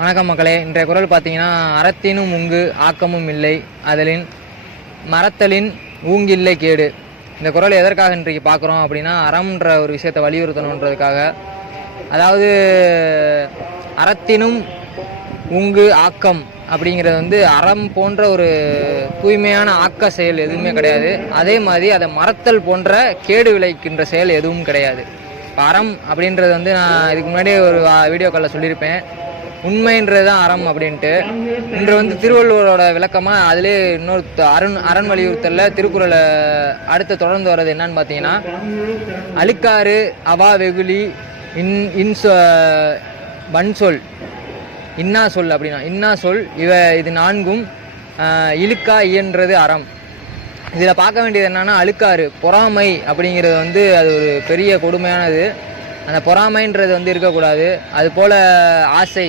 வணக்கம் மக்களே. இன்றைய குறள் பார்த்தீங்கன்னா, அறத்தினும் உங்கு ஆக்கமும் இல்லை அதலின் மறத்தலின் ஊங்கில்லை கேடு. இந்த குறள் எதற்காக இன்றைக்கு பார்க்குறோம் அப்படின்னா, அறம்ன்ற ஒரு விஷயத்தை வலியுறுத்தணுன்றதுக்காக. அதாவது அறத்தினும் உங்கு ஆக்கம் அப்படிங்கிறது அறம் போன்ற ஒரு தூய்மையான ஆக்க செயல் எதுவுமே கிடையாது. அதே மாதிரி அதை மறத்தல் போன்ற கேடு விளைக்கின்ற செயல் எதுவும் கிடையாது. இப்போ அறம் அப்படின்றது நான் இதுக்கு முன்னாடி ஒரு வீடியோ காலில் சொல்லியிருப்பேன். உண்மைன்றது தான் அறம் அப்படின்ட்டு. இன்று திருவள்ளுவரோட விளக்கமாக அதிலே இன்னொரு அரண் வலியுறுத்தலில் திருக்குறளை அடுத்து தொடர்ந்து வர்றது என்னன்னு பார்த்தீங்கன்னா, அழுக்காறு அவா வெகுளி வன்சொல் இன்னா சொல் அப்படின்னா, இன்னா சொல் இது நான்கும் இழுக்கா இயன்றது அறம். இதில் பார்க்க வேண்டியது என்னன்னா, அழுக்காறு பொறாமை அப்படிங்கிறது அது ஒரு பெரிய கொடுமையானது. அந்த பொறாமைன்றது இருக்கக்கூடாது. அது போல் ஆசை